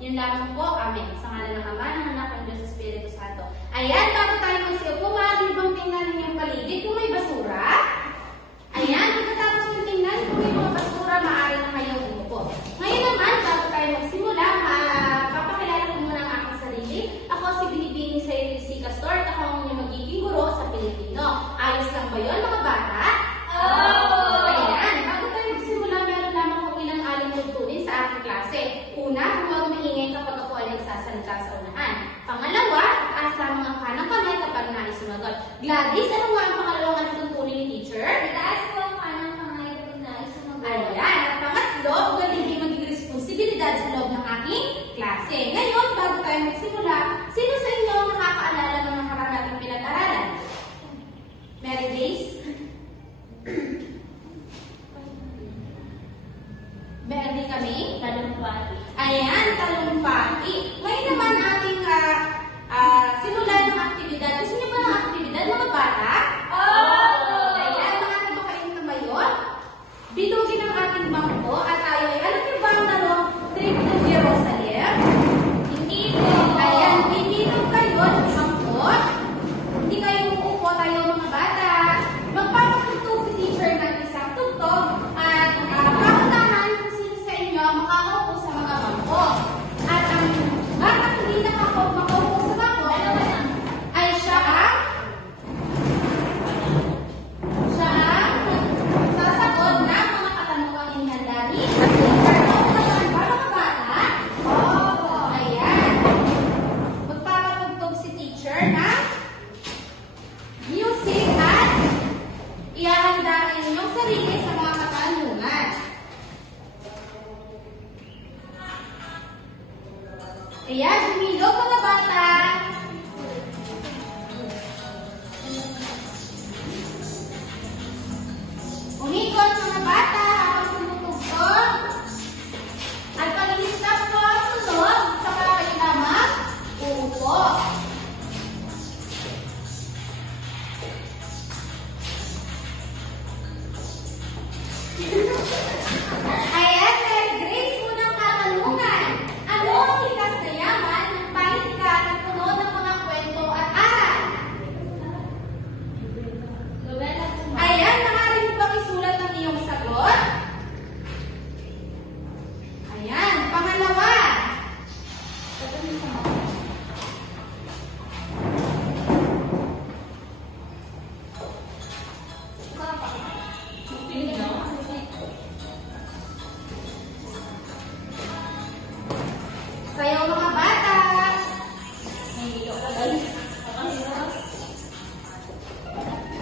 Yun lamang po, amen. Sa ngalan ng Ama, ng Anak, ng Diyos, Espiritu Santo. Ayan, bago tayo magsiupo, maaari bang tingnan ng iyong paligid kung may basura? Ayan, pagkatapos yung tingnan kung may mga basura, maaari na kayong umupo. Ngayon naman, bago tayo magsimula, papakilala ko muna ang aking sarili. Ako si Binibini C. Castor at ako ang inyong magiging guro sa Pilipino. Ayos lang ba yun, mga bata? Ayan, bago tayo magsimula, meron lamang kung ilang aling tugtunin sa aking klase. Una, huwag maingay kapag ako ay nagsasalita sa unahan. Pangalawa, taas lamang ang kanang kamay kapag nais sumagot. Gladys, ano nga ang pangalawang aling tugtunin ni teacher? Taas ko ang kanang kamay kapag nais sumagot. Ayan, at pangatlo, galing maging responsibilidad sa loob ng aking klase. Ngayon, bago tayo magsimula, sino sa inyo ang nakakaalala ng nakaraan nating pinag-aralan? Mary Grace? Meron din kami? Talumpati. Ayan, talumpati. Ngayon naman ating simulan ng aktibidad. Gusto niyo ba ng aktibidad, mga bata? Ayan, mga ba kayong tumayon? Bilugin ang ating bangko at tayo ay, alam niyo ba ang larong Trip to Jerusalem? Hindi po. Ayan, bibilog kayo ng bangko. Hindi kayo uupo tayo, mga bata. Magpapatugtog si teacher ng isang tugtog at pakuntahan kung sino sa inyo makakaupo sa mga bangko. At ang batang hindi makaupo sa bangko ay siya ang sasagot ng mga katanungang inihanda ni teacher. Naunawan ba, mga bata? Ayan. Magpapatugtog si teacher ng music at ihahanda ang inyong sarili sa mga katanungan. Ayan, humilog, mga bata. Umikot, mga bata, habang tumutugtog. At pag i-stop po ang tunog, saka kayo lamang uupo. Ayan, Mary Grace, unang katanungan. Ano ang likas na yaman ng panitikad at puno ng mga kwento at aral? Ayan, maaari mo bang isulat ang iyong sagot? Ayan, pangalawa. Kayo, mga bata.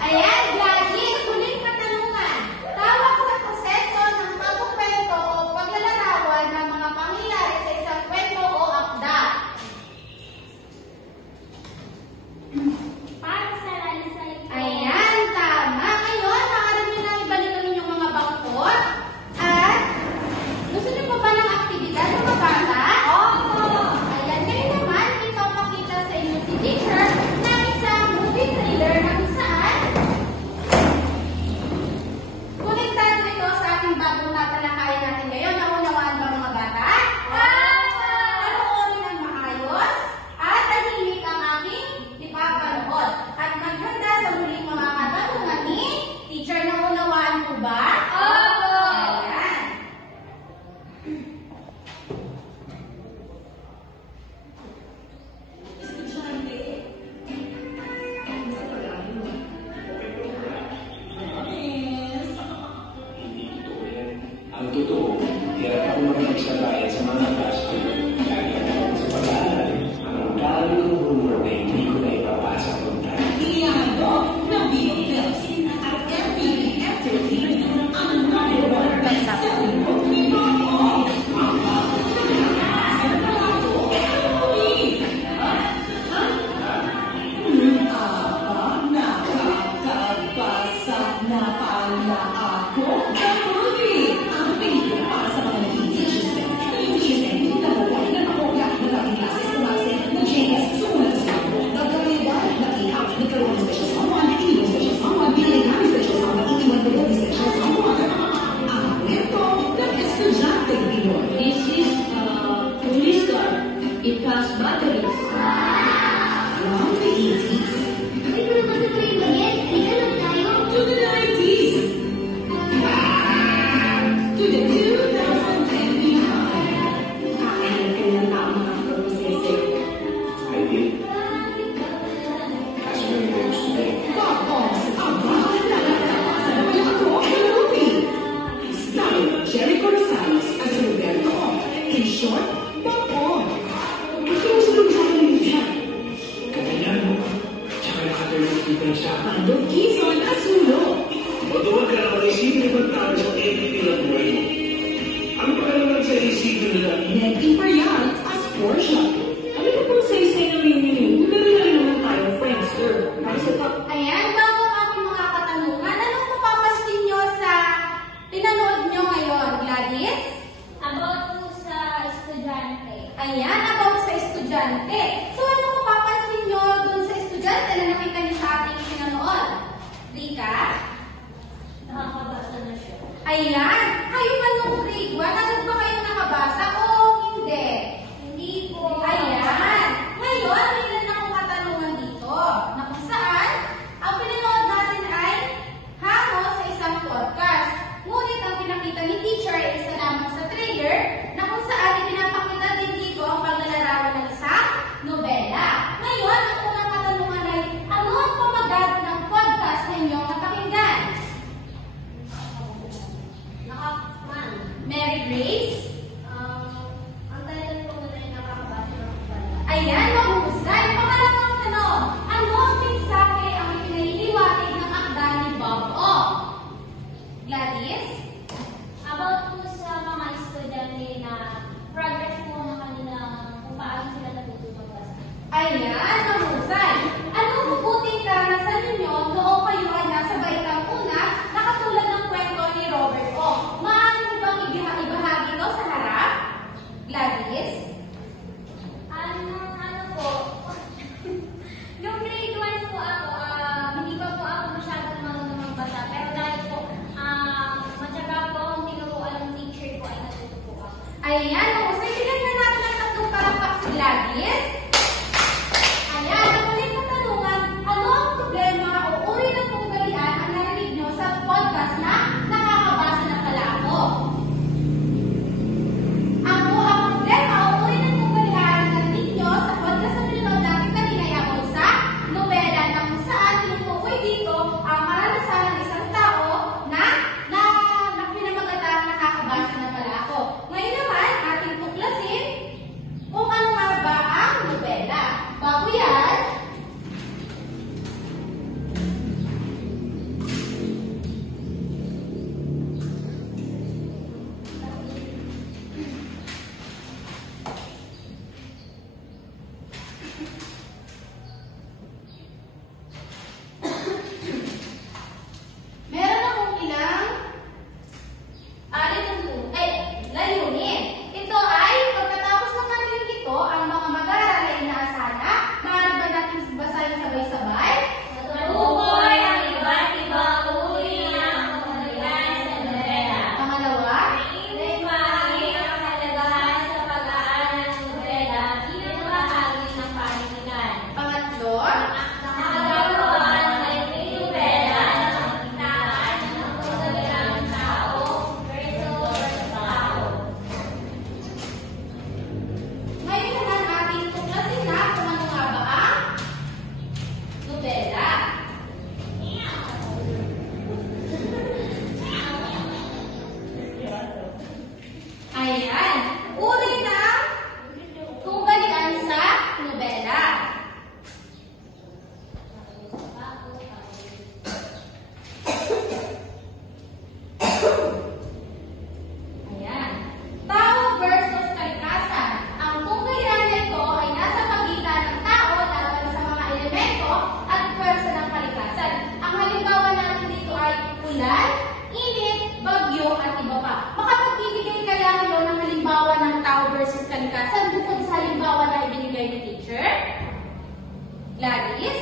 Ayan, Gladys, huling katanungan. Tawag sa proseso ng pagkukwento o paglalarawan ng mga pangyayari sa isang kwento o akda. Para sa lalisay ko. Ayan, tama. Ngayon, maaari nyo na ibalik ang inyong mga bangko. At gusto nyo pa ba ng aktibidad, mga bata? Ayan, ngayon naman, ikaw makita sa inyo si teacher na isang movie trailer na kung saan konektado ito sa ating bagong tatalakayan natin ngayon. Naunawaan ba, mga bata? Panoorin ang maayos at tahimik ang aking ipapanood. At maghanda sa muling mga katanungan ni teacher. Naunawaan po ba? Ayan. Ang totoo, hirap ako makipagsabayan sa mga gasto. Lagi ako sa pag-aaral. Ang dami ng rumor na hindi ko na ipapasa kung tayo. Iyahandog ng BFFC at MPA Entertainment ang number 1 best-selling movie of all time. In short, bang-on. Gusto mo sa pagkakalit yan? Katanyan mo, tsaka nakatarot kita siya. Hand of Quezon as ulo. Matuwag ka naman isipin ibang tao sa everything ng buhay mo. Ang pakalaman sa isipin nila, Ned Imperial as Portia. Ano ba pong say-say ng Mimimi? Pero na rin naman tayo friends, sir. Para sa Ayan, bago ang aking mga katanungan, anong mapapansin nyo sa pinanood nyo ngayon, Gladys? About po sa estudyante. Ayan, about sa estudyante. So, anong mapapansin nyo dun sa estudyante na nakita nyo sa ating pinanood? Rika? Nakakabasa na siya. Ayan, kayo ba nung grade 1? Ano ba kayo nakabasa o hindi? Hindi po. Ayan. Ngayon, meron na akong katanungan dito na kung saan ang pinanood natin ay hango sa isang podcast. Ngunit ang pinakita ni teacher ay isa lamang sa trailer na kung saan ipinapakita din dito ang paglalarawan ng isang nobela. Ngayon, ang unang katanungan ay ano ang pamagat ng podcast na inyong napakinggan? Nakakman. Mary Grace? Ang title po muna ay nakakabasa ng bala. Ayan, mahusay. Pangalawang tanong, ano ang mensahe ang ipinahihiliwatig ng akda ni Bob O? Gladys? About po sa mga estudyante na progress po ng kanilang kung paano sila natutong magbasa. Ayan, mahusay. Anong mabuting karanasan ninyo noong kayo ay nasa baitang una na katulad ng kwento ni Robert O? Maaari mo bang ibahagi ito sa harap? Gladys? Ano po, nung grade 1 po ako, hindi pa po ako masyadong marunong magbasa. Pero dahil po, matyaga po akong tinuruan ng teacher ko ay natuto po ako. Ayan, mahusay. Bigyan na natin ang tatlong palakpak si Gladys. Ayan, ang ulit na tanungan, ano ang problema o uri ng tunggalian ang narinig nyo sa podcast na nakakabasa ng pala ako? Ang problema o uri ng tunggalian ang narinig nyo sa podcast na pinanood natin kanina ay about sa nobela na kung saan tinutukoy dito ang karanasan ng isang tao na pinamagatang nakakabasa ng pala ako. Ngayon naman, ating tuklasin kung ano nga ba ang nobela. Bago yan, meron akong ilang layunin. Ito ay pagkatapos ng natin ito, ang mga mag-aaral ay inaasahan na maaari ba natin basahin sabay-sabay? Matukoy ang iba't ibang uri ng tunggalian sa nobela. Pangalawa, May bahagi ang kalagahan sa pag-aaral ng nobela bilang bahagi ng paninilan. pangatlo, Nakagawa ng maikling nobela na kakitaan ng tunggaliang tao versus tao. ngayon naman ating tuklasin na kung ano nga ba ang nobela. Ayan, uri ng tunggalian sa nobela. Ayan. Tao versus kalikasan. Ang tunggalian na ito ay nasa pagitan ng tao laban sa mga elemento at pwersa ng kalikasan. Ang halimbawa natin dito ay ulan, init, bagyo at iba pa. Makapagbibigay kaya kayo ng halimbawa ng tao versus kalikasan bukod sa halimbawa na ibinigay ni teacher? Gladys?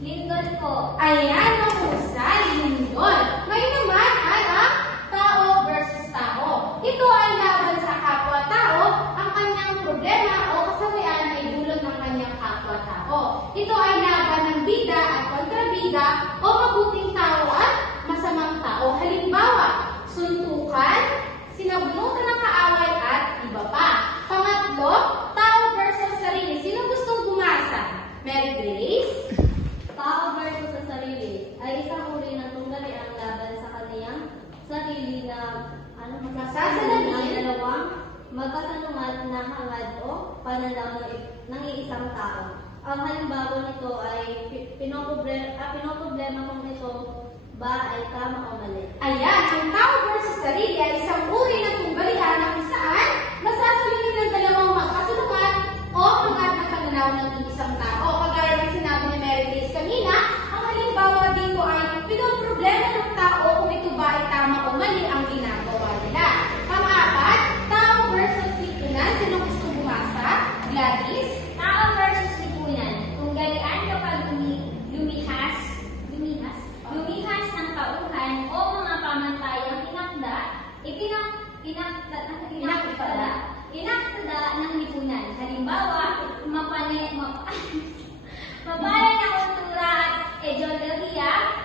Lindol po. Ayan, mahusay, lindol. Ngayon naman ay ang tao versus tao. Ito ay laban sa kapwa-tao. Ang kanyang problema o kasawian ay dulot ng kanyang kapwa-tao. Ito ay laban ng bida at kontrabida o mabuting tao at masamang tao. Halimbawa, suntukan, sinabnutan ng kaaway at iba pa. Pangatlo, tao versus sarili. Sino gustong bumasa? Mary Grace? Tao versus sa sarili ay isang uri ng tunggalian laban sa magkasanungat na hangad o pananaw ng iisang tao. Ang halimbawa nito ay pinoproblema kung ito ba ay tama o mali. Ayan, ang tao versus sarili ay isang uri ng tunggalian na kung saan masasalit ng dalawang magkasunungan o hangad na pananaw ng isang tao. Kagaya ng sinabi ni Mary Grace kanina, ang halimbawa dito ay pinoproblema ng tao kung ito ba ay tama o mali ang ginagawa nila. Pang-apat, tao versus lipunan. Sinong gusto bumasa? Gladys? Tao versus lipunan. Tunggalian kapag lumihas ng tauhan o mga pamantayang inaktada ng lipunan. Halimbawa, mapalay na kultura at ideolohiya,